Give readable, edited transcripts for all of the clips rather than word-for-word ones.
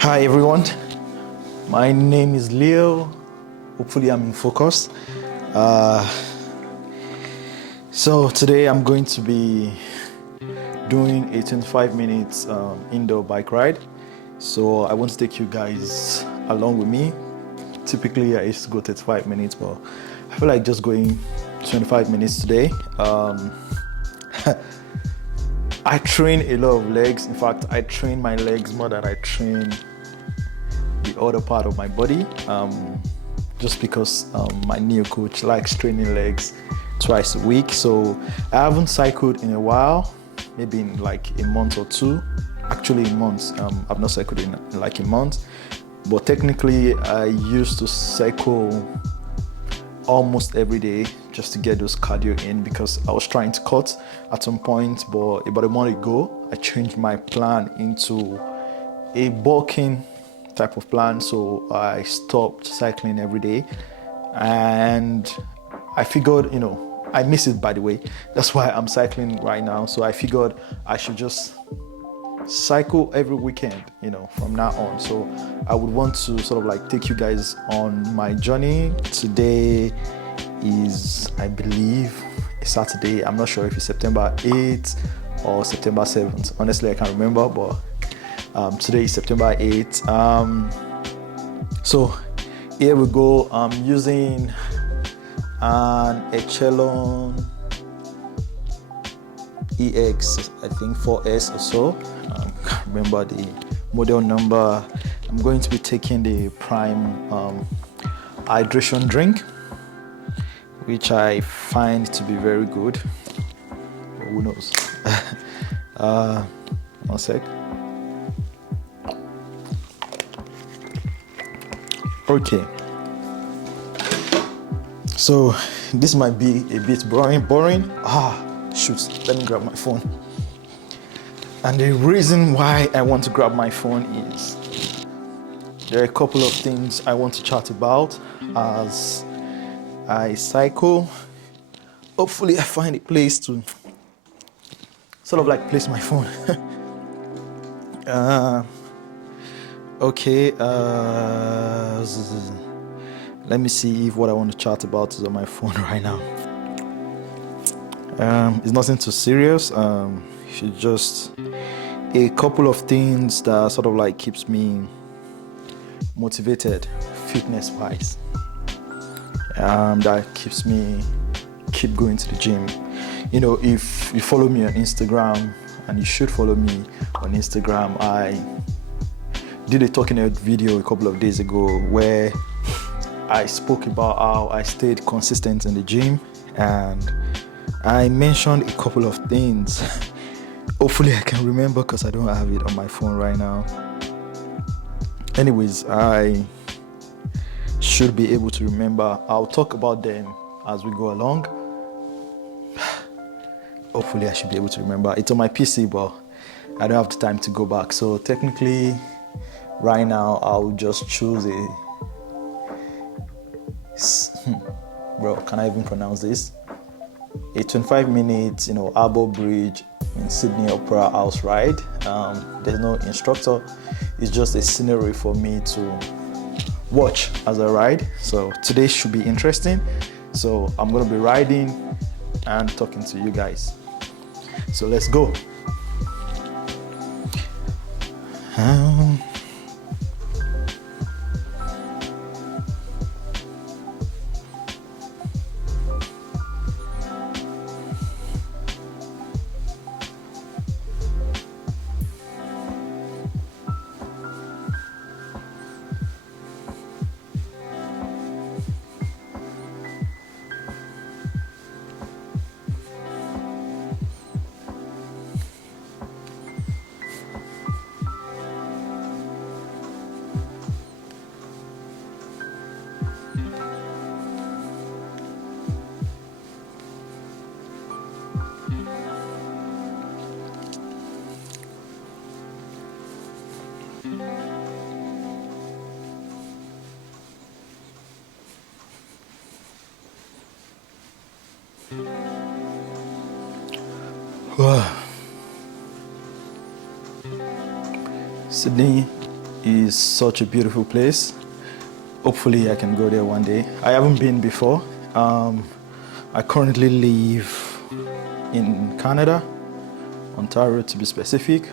Hi everyone, my name is Leo. Hopefully I'm in focus. Uh, so today I'm going to be doing a 25 minutes indoor bike ride. So I want to take you guys along with me. Typically I used to go 35 minutes, but I feel like just going 25 minutes today. I train a lot of legs. In fact, I train my legs more than I train the other part of my body, just because my new coach likes training legs twice a week. So I haven't cycled in a while, maybe in like a month or two. Actually, in months. I've not cycled in like a month, but technically I used to cycle almost every day just to get those cardio in because I was trying to cut at some point. But about a month ago I changed my plan into a bulking type of plan, so I stopped cycling every day. And I figured, I miss it, by the way. That's why I'm cycling right now. So I figured I should just cycle every weekend, from now on. So I would want to sort of like take you guys on my journey. Today is, I believe, a Saturday. I'm not sure if it's September 8th or September 7th. Honestly, I can't remember, but today is September 8th. So here we go. I'm using an Echelon EX, I think 4S or so. Can't remember the model number. I'm going to be taking the Prime hydration drink, which I find to be very good. But who knows? One sec. Okay. So this might be a bit boring. Shoot, let me grab my phone. And the reason why I want to grab my phone is there are a couple of things I want to chat about as I cycle. Hopefully I find a place to sort of like place my phone. Okay, let me see if what I want to chat about is on my phone right now. It's nothing too serious. It's just a couple of things that sort of like keeps me motivated fitness wise. That keeps me keep going to the gym. If you follow me on Instagram, and you should follow me on Instagram, I did a talking head video a couple of days ago where I spoke about how I stayed consistent in the gym, and I mentioned a couple of things. Hopefully I can remember because I don't have it on my phone right now. Anyways, I should be able to remember. I'll talk about them as we go along. Hopefully I should be able to remember. It's on my PC, but I don't have the time to go back. So technically, right now, I'll just choose can I even pronounce this? A 25 minutes, Harbour Bridge in Sydney Opera House ride. There's no instructor. It's just a scenery for me to watch as I ride. So today should be interesting. So I'm going to be riding and talking to you guys. So let's go. Sydney is such a beautiful place. Hopefully I can go there one day. I haven't been before. I currently live in Canada, Ontario to be specific.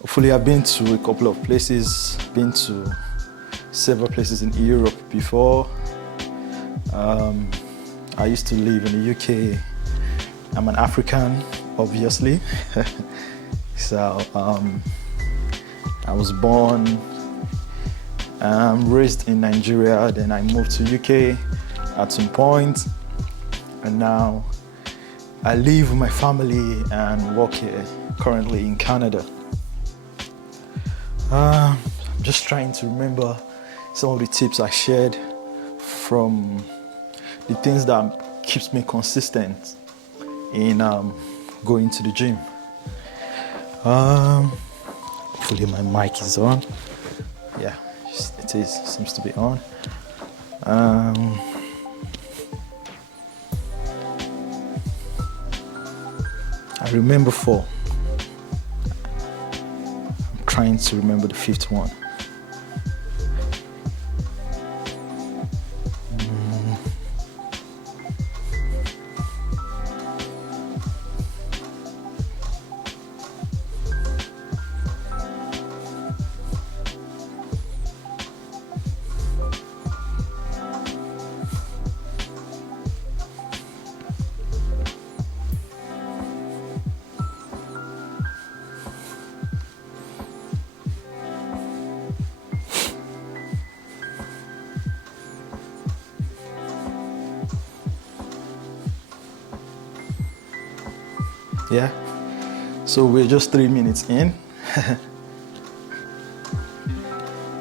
Hopefully I've been to a couple of places, been to several places in Europe before. I used to live in the UK. I'm an African, obviously. So I was born, raised in Nigeria, then I moved to UK at some point, and now I live with my family and work here currently in Canada. I'm just trying to remember some of the tips I shared from the things that keeps me consistent in going to the gym. Hopefully my mic is on. Yeah, it is, seems to be on. I remember 4. I'm trying to remember the 5th one. Yeah, so we're just 3 minutes in.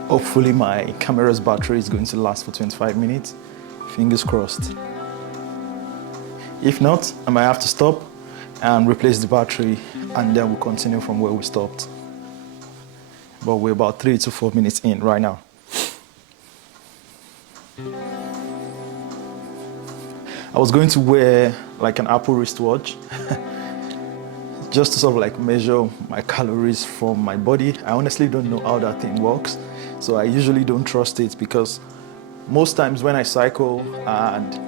Hopefully my camera's battery is going to last for 25 minutes. Fingers crossed. If not, I might have to stop and replace the battery, and then we'll continue from where we stopped. But we're about 3 to 4 minutes in right now. I was going to wear like an Apple wristwatch just to sort of like measure my calories from my body. I honestly don't know how that thing works, so I usually don't trust it, because most times when I cycle and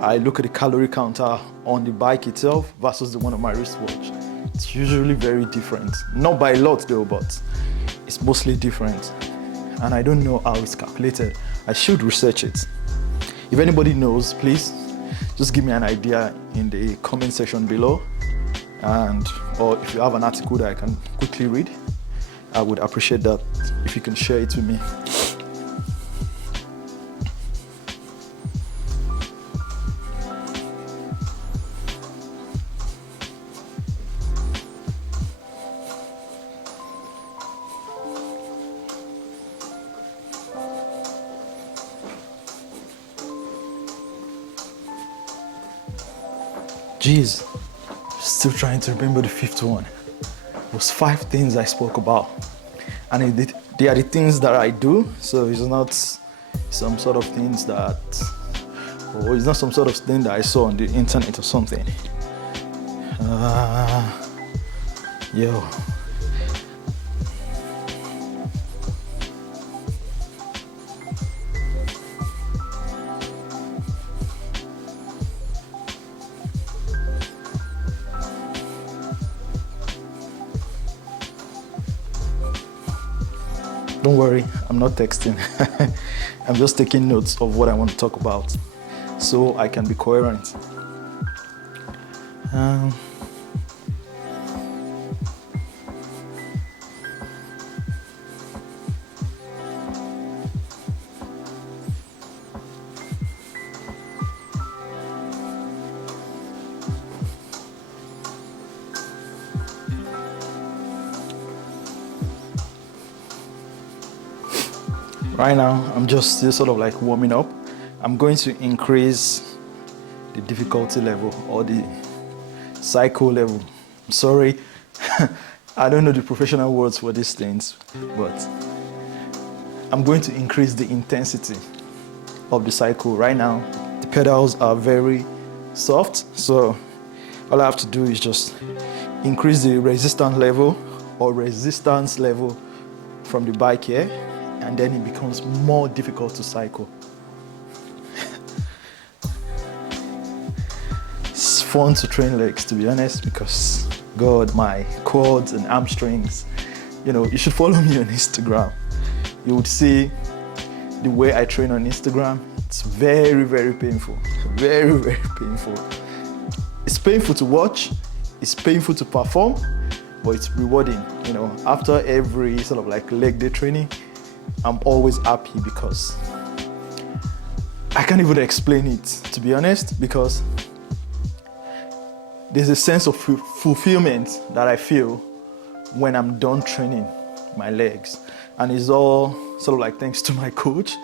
I look at the calorie counter on the bike itself versus the one on my wristwatch, it's usually very different. Not by a lot though, but it's mostly different. And I don't know how it's calculated. I should research it. If anybody knows, please just give me an idea in the comment section below. Or if you have an article that I can quickly read, I would appreciate that if you can share it with me. Jeez. Still trying to remember the 5th one. It was 5 things I spoke about, and they are the things that I do. So it's not some sort of things that, or it's not some sort of thing that I saw on the internet or something. Yo. Don't worry, I'm not texting. I'm just taking notes of what I want to talk about so I can be coherent. Right now, I'm just still sort of like warming up. I'm going to increase the difficulty level or the cycle level. I'm sorry, I don't know the professional words for these things, but I'm going to increase the intensity of the cycle. Right now, the pedals are very soft, so all I have to do is just increase the resistance level from the bike here, and then it becomes more difficult to cycle. It's fun to train legs, to be honest, because God, my quads and hamstrings, you should follow me on Instagram. You would see the way I train on Instagram. It's very, very painful. Very, very painful. It's painful to watch, it's painful to perform, but it's rewarding. After every sort of like leg day training, I'm always happy because I can't even explain it, to be honest, because there's a sense of fulfillment that I feel when I'm done training my legs. And it's all sort of like thanks to my coach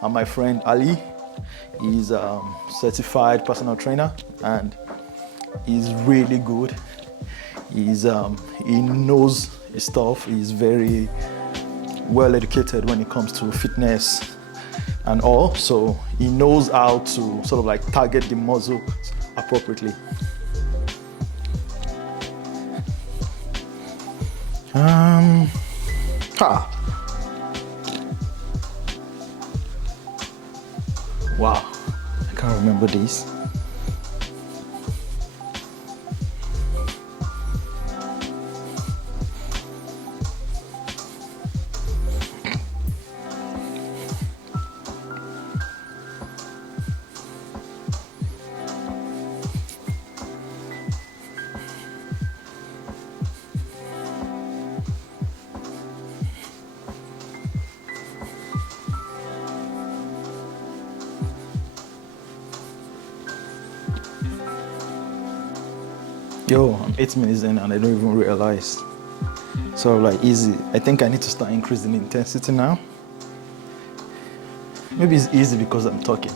and my friend Ali. He's a certified personal trainer and he's really good. He knows his stuff. He's very well educated when it comes to fitness and all. So he knows how to sort of like target the muscles appropriately. Wow, I can't remember these. Yo, I'm 8 minutes in and I don't even realize. So like easy. I think I need to start increasing intensity now. Maybe it's easy because I'm talking.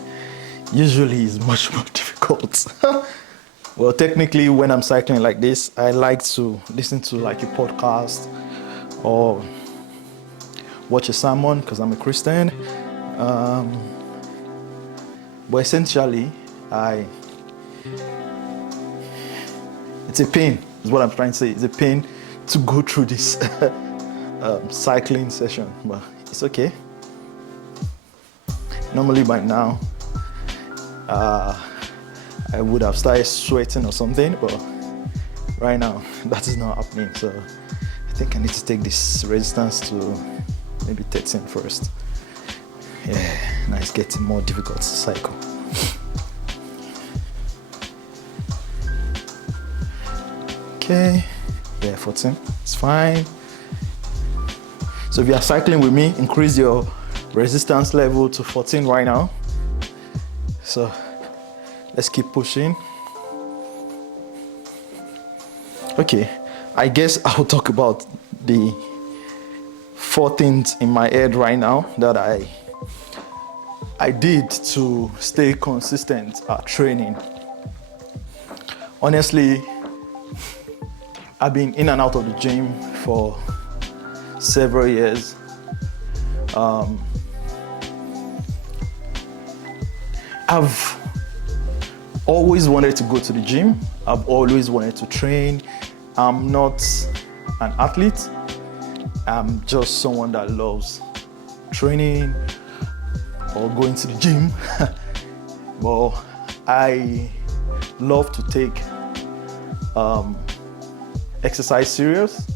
Usually it's much more difficult. Well, technically when I'm cycling like this, I like to listen to like a podcast or watch a sermon because I'm a Christian. But essentially, it's a pain, is what I'm trying to say. It's a pain to go through this cycling session, but it's okay. Normally by now, I would have started sweating or something, but right now, that is not happening. So I think I need to take this resistance to maybe 13 first. Yeah, now it's getting more difficult to cycle. Okay, yeah, 14, it's fine. So if you are cycling with me, increase your resistance level to 14 right now. So let's keep pushing. Okay, I guess I'll talk about the 4 things in my head right now that I did to stay consistent at training. Honestly, I've been in and out of the gym for several years. I've always wanted to go to the gym. I've always wanted to train. I'm not an athlete. I'm just someone that loves training or going to the gym. But I love to take exercise serious,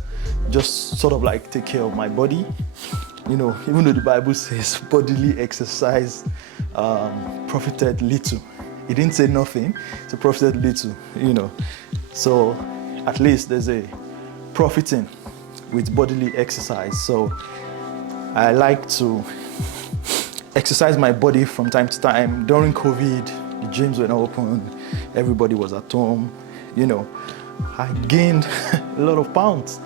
just sort of like take care of my body. Even though the Bible says bodily exercise profited little. It didn't say nothing, it profited little, So at least there's a profiting with bodily exercise. So I like to exercise my body from time to time. During COVID, the gyms were not open, everybody was at home, I gained a lot of pounds,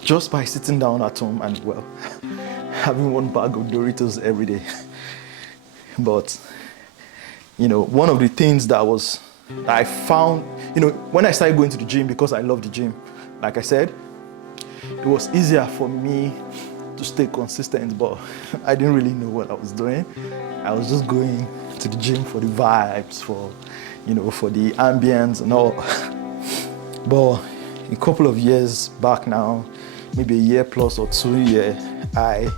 just by sitting down at home and, having one bag of Doritos every day. But, one of the things that I found, when I started going to the gym, because I love the gym, like I said, it was easier for me to stay consistent, but I didn't really know what I was doing. I was just going to the gym for the vibes, for the ambience and all. But a couple of years back now, maybe a year plus or 2 years, I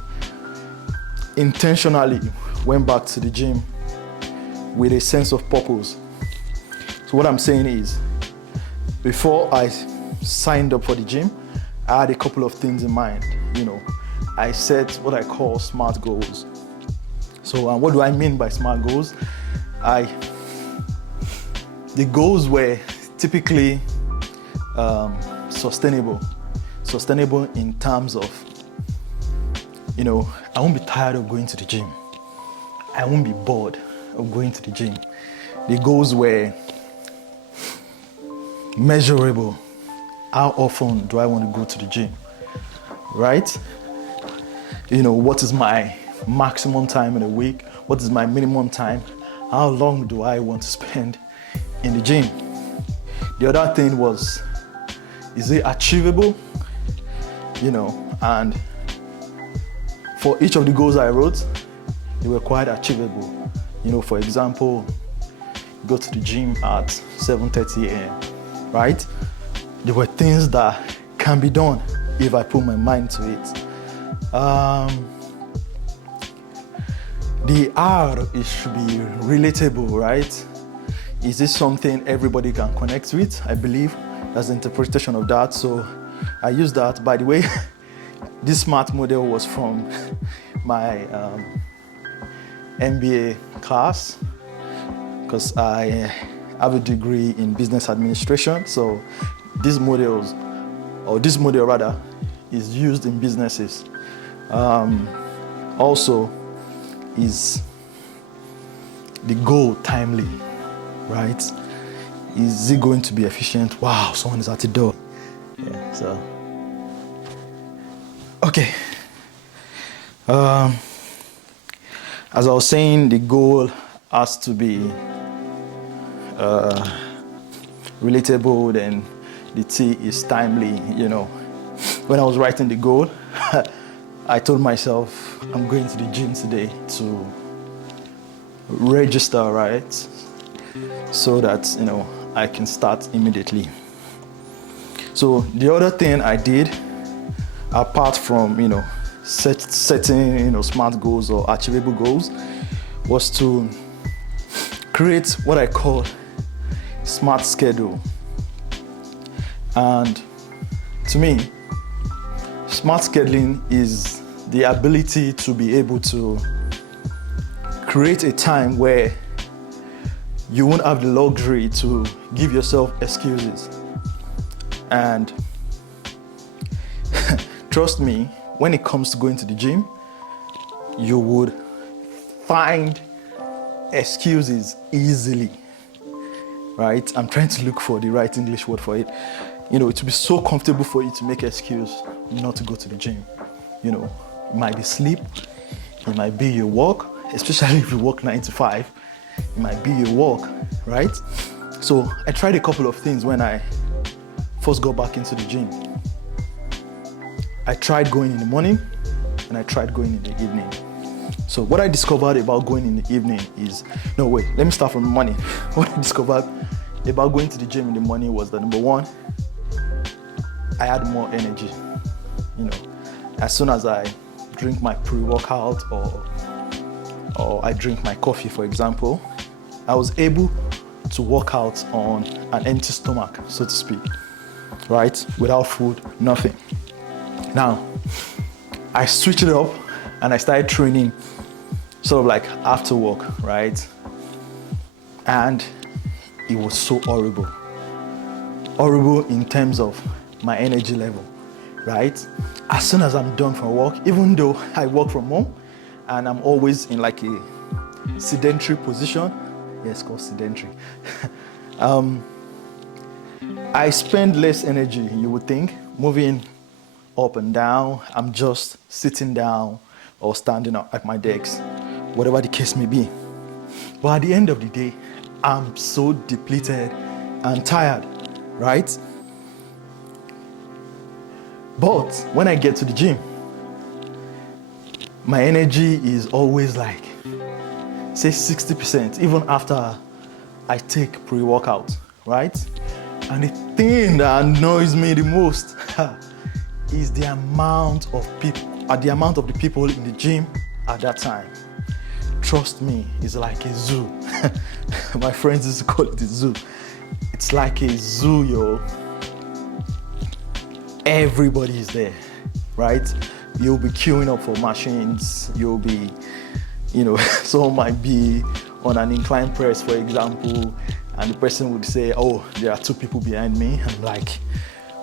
intentionally went back to the gym with a sense of purpose. So what I'm saying is, before I signed up for the gym, I had a couple of things in mind. I set what I call SMART goals. So what do I mean by SMART goals? The goals were typically sustainable in terms of, I won't be tired of going to the gym. I won't be bored of going to the gym. The goals were measurable. How often do I want to go to the gym, right? What is my maximum time in a week? What is my minimum time? How long do I want to spend in the gym? The other thing was, is it achievable? And for each of the goals I wrote, they were quite achievable. For example, go to the gym at 7:30 a.m., right? There were things that can be done if I put my mind to it. The R, it should be relatable, right? Is this something everybody can connect with? I believe that's the interpretation of that. So I use that. By the way, this SMART model was from my MBA class, because I have a degree in business administration. So this model rather, is used in businesses. Also, is the goal timely, right? Is it going to be efficient? Wow, someone is at the door. Yeah, so. Okay. As I was saying, the goal has to be relatable, then the T is timely. When I was writing the goal, I told myself I'm going to the gym today to register, right? So that, I can start immediately. So the other thing I did, apart from, setting, SMART goals or achievable goals, was to create what I call SMART schedule. And to me, SMART scheduling is the ability to be able to create a time where you won't have the luxury to give yourself excuses. And trust me, when it comes to going to the gym, you would find excuses easily, right? I'm trying to look for the right English word for it. It will be so comfortable for you to make an excuse not to go to the gym. It might be sleep, it might be your work, especially if you work 9 to 5, it might be your work, right? So I tried a couple of things when I first got back into the gym. I tried going in the morning and I tried going in the evening. So what I discovered about going in the evening is, let me start from the morning. What I discovered about going to the gym in the morning was that, number one, I had more energy. As soon as I drink my pre-workout or I drink my coffee, for example, I was able to work out on an empty stomach, so to speak, right? Without food, nothing. Now, I switched it up and I started training sort of like after work, right? And it was so horrible. Horrible in terms of my energy level, right? As soon as I'm done from work, even though I work from home and I'm always in like a sedentary position, it's called sedentary. I spend less energy, you would think, moving up and down. I'm just sitting down or standing up at my desk, whatever the case may be. But at the end of the day, I'm so depleted and tired, right? But when I get to the gym, my energy is always like, say 60%, even after I take pre-workout, right? And the thing that annoys me the most is the amount of the people in the gym at that time. Trust me, it's like a zoo. My friends used to call it a zoo. It's like a zoo, yo. Everybody is there, right? You'll be queuing up for machines. You'll be, someone might be on an incline press, for example, and the person would say, oh, there are 2 people behind me. I'm like,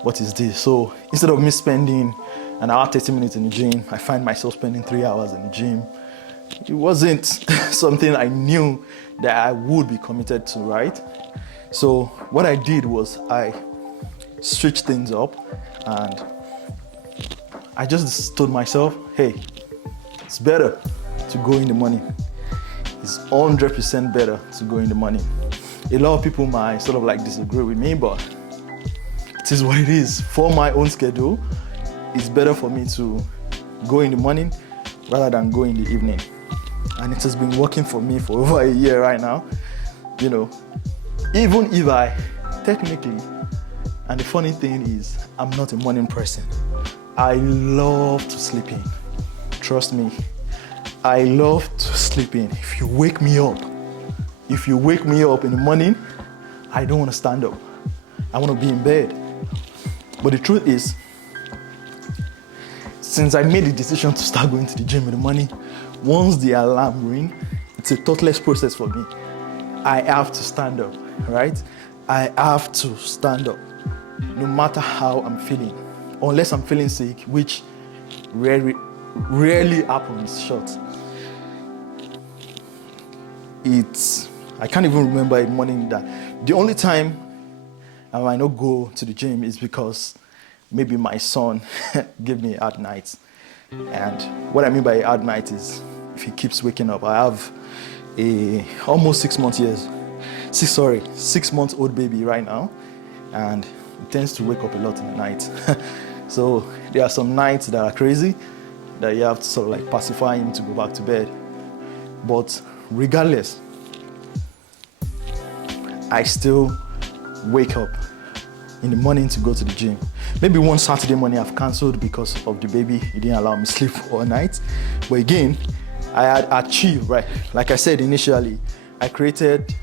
what is this? So instead of me spending an hour, 30 minutes in the gym, I find myself spending 3 hours in the gym. It wasn't something I knew that I would be committed to, right? So what I did was I switched things up, and I just told myself, hey, it's better to go in the morning. It's 100% better to go in the morning. A lot of people might sort of like disagree with me, but it is what it is. For my own schedule, it's better for me to go in the morning rather than go in the evening. And it has been working for me for over a year right now. Even if I technically, and the funny thing is, I'm not a morning person. I love to sleep in. Trust me, I love to sleep in. If you wake me up in the morning, I don't want to stand up. I want to be in bed. But the truth is, since I made the decision to start going to the gym in the morning, once the alarm rings, it's a thoughtless process for me. I have to stand up, right? I have to stand up, no matter how I'm feeling. Unless I'm feeling sick, which rarely happens, short. I can't even remember a morning that the only time I might not go to the gym is because maybe my son gave me a hard night. And what I mean by a hard night is if he keeps waking up. I have a almost 6 months old baby right now, and he tends to wake up a lot in the night. So there are some nights that are crazy that you have to sort of like pacify him to go back to bed. But regardless, I still wake up in the morning to go to the gym. Maybe one Saturday morning I've cancelled because of the baby. He didn't allow me to sleep all night. But again, I had achieved, right? Like I said initially, I created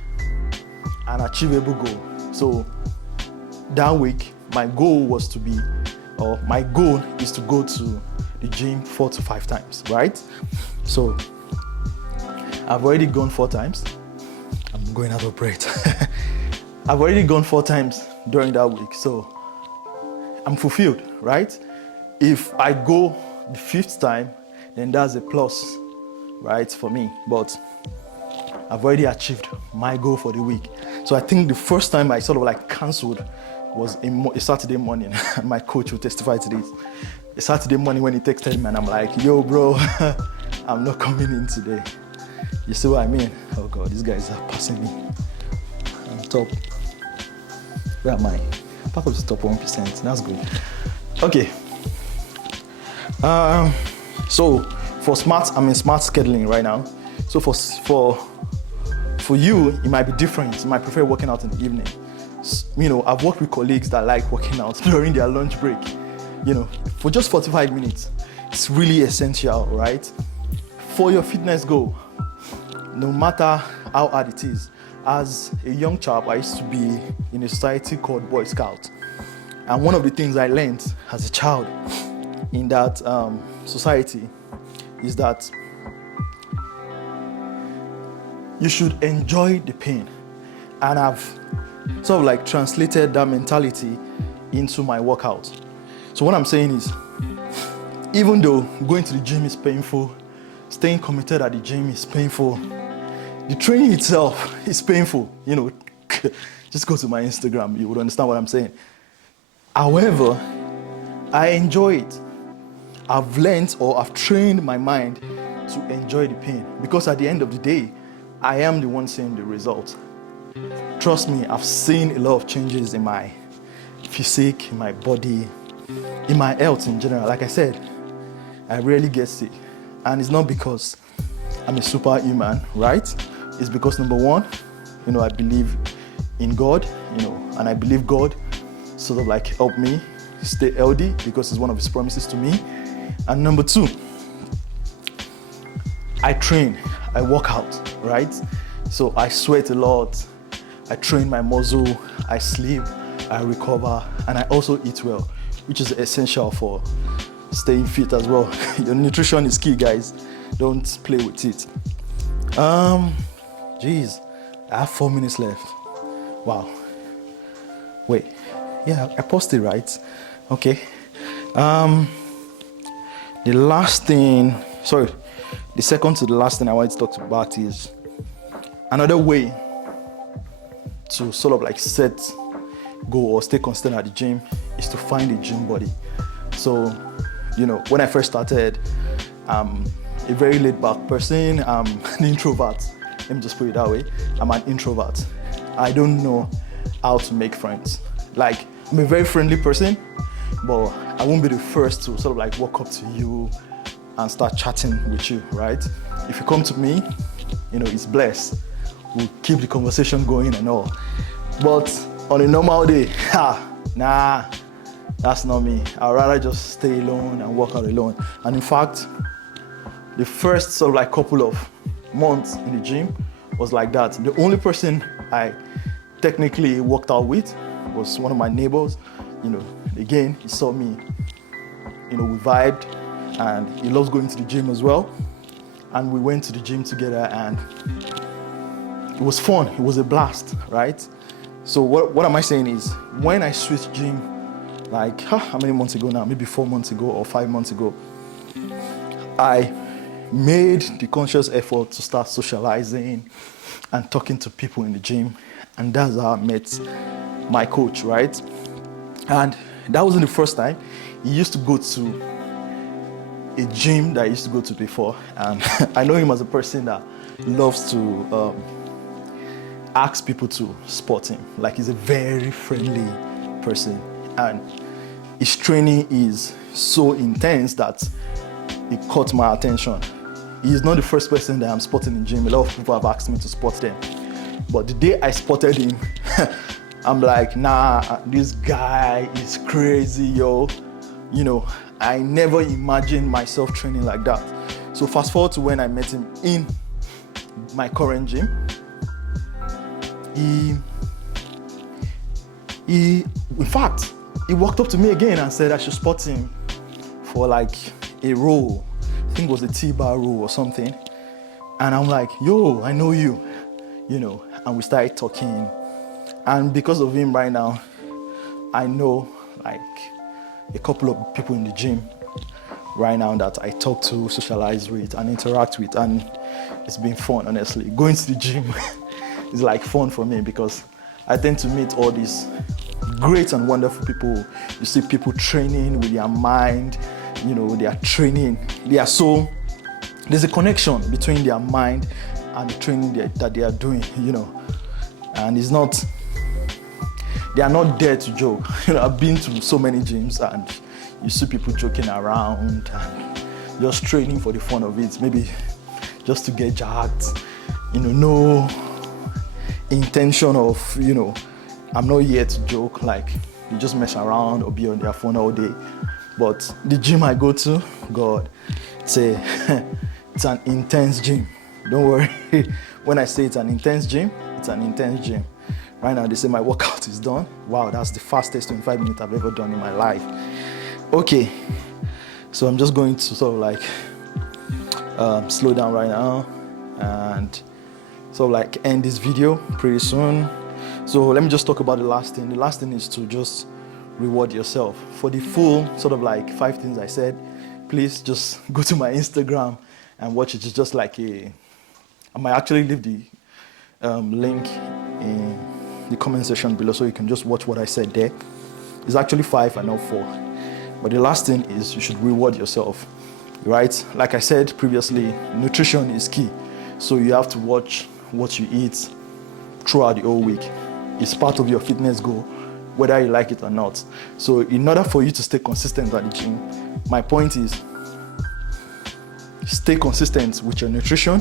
an achievable goal. So that week, my goal is to go to the gym 4 to 5 times, right? So I've already gone 4 times. I'm going out of breath. I've already gone 4 times during that week, so I'm fulfilled, right? If I go the 5th time, then that's a plus, right, for me. But I've already achieved my goal for the week. So I think the first time I sort of like cancelled was a Saturday morning. My coach will testify to this. A Saturday morning when he texted me and I'm like, yo, bro, I'm not coming in today. You see what I mean? Oh God, these guys are passing me. I'm top. Where am I? Part of the top 1%. That's good. Okay. So I'm in smart scheduling right now. So for you, it might be different. You might prefer working out in the evening. I've worked with colleagues that like working out during their lunch break. For just 45 minutes. It's really essential, right? For your fitness goal, no matter how hard it is. As a young chap, I used to be in a society called Boy Scout. And one of the things I learned as a child in that society is that you should enjoy the pain. And I've sort of like translated that mentality into my workout. So what I'm saying is, even though going to the gym is painful, staying committed at the gym is painful, the training itself is painful. Just go to my Instagram, you would understand what I'm saying. However, I enjoy it. I've trained my mind to enjoy the pain, because at the end of the day, I am the one seeing the result. Trust me, I've seen a lot of changes in my physique, in my body, in my health in general. Like I said, I rarely get sick. And it's not because I'm a superhuman, right? It's because number one, I believe in God, and I believe God sort of like helped me stay healthy because it's one of his promises to me. And number 2, I train, I work out, right? So I sweat a lot, I train my muscle, I sleep, I recover, and I also eat well, which is essential for staying fit as well. Your nutrition is key, guys. Don't play with it. Geez, I have 4 minutes left. Wow. Wait, yeah, I paused it, right? Okay. The second to the last thing I wanted to talk about is another way to sort of like set goal or stay consistent at the gym is to find a gym buddy. So, you know, when I first started, I'm a very laid back person. I'm an introvert. Let me just put it that way. I'm an introvert. I don't know how to make friends. Like, I'm a very friendly person, but I won't be the first to sort of like walk up to you and start chatting with you, right? If you come to me, you know, it's blessed. We'll keep the conversation going and all. But on a normal day, nah, that's not me. I'd rather just stay alone and work out alone. And in fact, the first sort of like couple of months in the gym was like that. The only person I technically worked out with was one of my neighbors. You know, again, he saw me, you know, we vibed, and he loves going to the gym as well. And we went to the gym together, and it was fun. It was a blast, right? So what am I saying is, when I switched gym, like how many months ago now? Maybe 4 months ago or 5 months ago, I made the conscious effort to start socializing and talking to people in the gym. And that's how I met my coach, right? And that wasn't the first time. He used to go to a gym that I used to go to before. And I know him as a person that loves to ask people to spot him. Like, he's a very friendly person. And his training is so intense that it caught my attention. He's not the first person that I'm spotting in the gym. A lot of people have asked me to spot them. But the day I spotted him, I'm like, nah, this guy is crazy, yo. You know, I never imagined myself training like that. So fast forward to when I met him in my current gym. In fact, he walked up to me again and said I should spot him for like a row. I think it was a T-bar row or something. And I'm like, yo, I know you, you know, and we started talking. And because of him right now, I know like a couple of people in the gym right now that I talk to, socialize with, and interact with. And it's been fun, honestly. Going to the gym is like fun for me because I tend to meet all these great and wonderful people. You see people training with their mind, you know, they are training. There's a connection between their mind and the training that they are doing, you know. And they are not there to joke. You know, I've been to so many gyms and you see people joking around and just training for the fun of it, maybe just to get jacked, you know, no intention of, you know, I'm not here to joke, like you just mess around or be on their phone all day. But the gym I go to, God, it's an intense gym. Don't worry. When I say it's an intense gym, it's an intense gym. Right now, they say my workout is done. Wow, that's the fastest 25 minutes I've ever done in my life. Okay, so I'm just going to sort of like slow down right now and sort of like end this video pretty soon. So let me just talk about the last thing. The last thing is to just reward yourself. For the full sort of like 5 things I said, please just go to my Instagram and watch it. It's just like I might actually leave the link in the comment section below so you can just watch what I said there. It's actually 5 and not 4. But the last thing is you should reward yourself, right? Like I said previously, nutrition is key. So you have to watch what you eat throughout the whole week. It's part of your fitness goal, whether you like it or not. So in order for you to stay consistent at the gym, my point is stay consistent with your nutrition.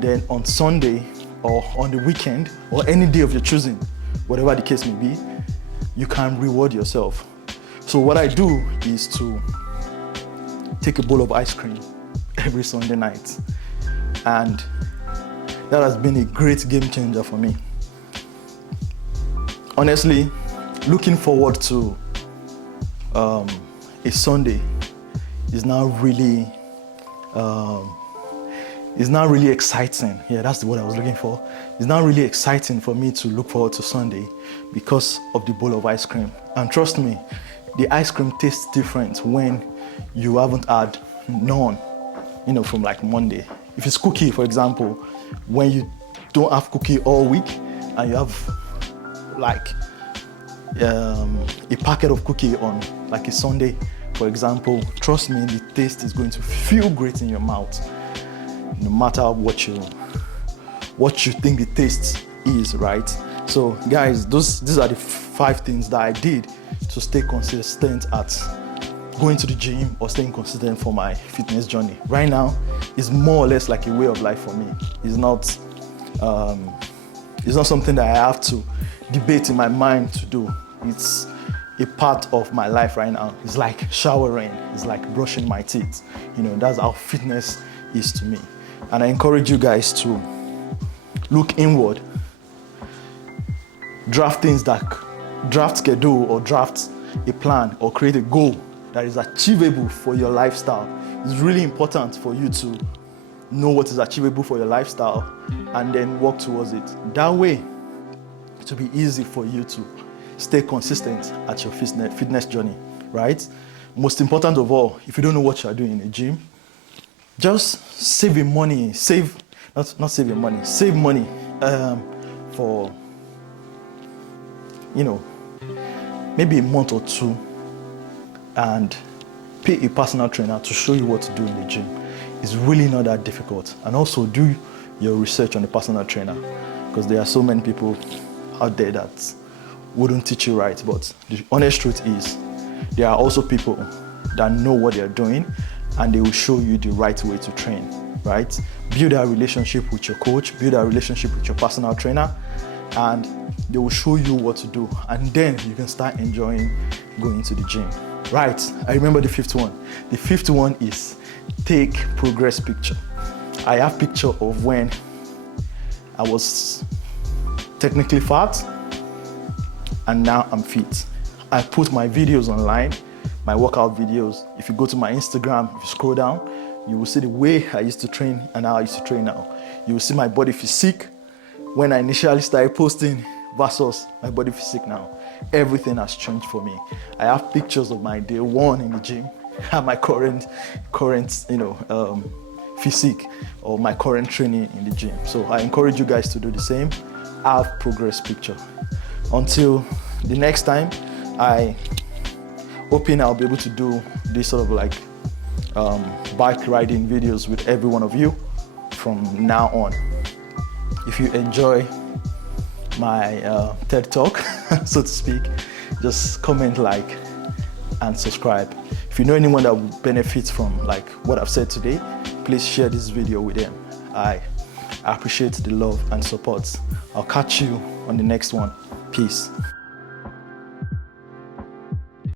Then on Sunday or on the weekend or any day of your choosing, whatever the case may be, you can reward yourself. So what I do is to take a bowl of ice cream every Sunday night, and that has been a great game changer for me. Honestly, looking forward to a Sunday is now really exciting. Yeah, that's the word I was looking for. It's now really exciting for me to look forward to Sunday because of the bowl of ice cream. And trust me, the ice cream tastes different when you haven't had none, from like Monday. If it's cookie, for example, when you don't have cookie all week and you have like a packet of cookie on like a Sunday, for example, trust me, the taste is going to feel great in your mouth, no matter what you think the taste is, right? So guys, these are the 5 things that I did to stay consistent at going to the gym or staying consistent for my fitness journey. Right now, it's more or less like a way of life for me. It's not something that I have to debate in my mind to do. It's a part of my life right now. It's like showering, it's like brushing my teeth. That's how fitness is to me. And I encourage you guys to look inward, draft schedule or draft a plan or create a goal that is achievable for your lifestyle. It's really important for you to know what is achievable for your lifestyle and then work towards it. That way, it will be easy for you to stay consistent at your fitness journey, right? Most important of all, if you don't know what you're doing in the gym, just save money for maybe a month or 2 and pay a personal trainer to show you what to do in the gym. It's really not that difficult. And also do your research on the personal trainer, because there are so many people out there that wouldn't teach you right. But the honest truth is, there are also people that know what they're doing and they will show you the right way to train, right? Build that relationship with your coach, build that relationship with your personal trainer, and they will show you what to do. And then you can start enjoying going to the gym. Right, I remember the 5th one. The 5th one is take progress picture. I have picture of when I was technically fat and now I'm fit. I put my videos online, my workout videos. If you go to my Instagram, if you scroll down, you will see the way I used to train and how I used to train now. You will see my body physique when I initially started posting versus my body physique now. Everything has changed for me. I have pictures of my day 1 in the gym and my current physique or my current training in the gym. So I encourage you guys to do the same. Have progress picture. Until the next time, I hoping I'll be able to do this sort of like bike riding videos with every one of you from now on. If you enjoy my TED Talk, so to speak, just comment, like, and subscribe. If you know anyone that will benefit from like what I've said today, please share this video with them. I appreciate the love and support. I'll catch you on the next one. Peace.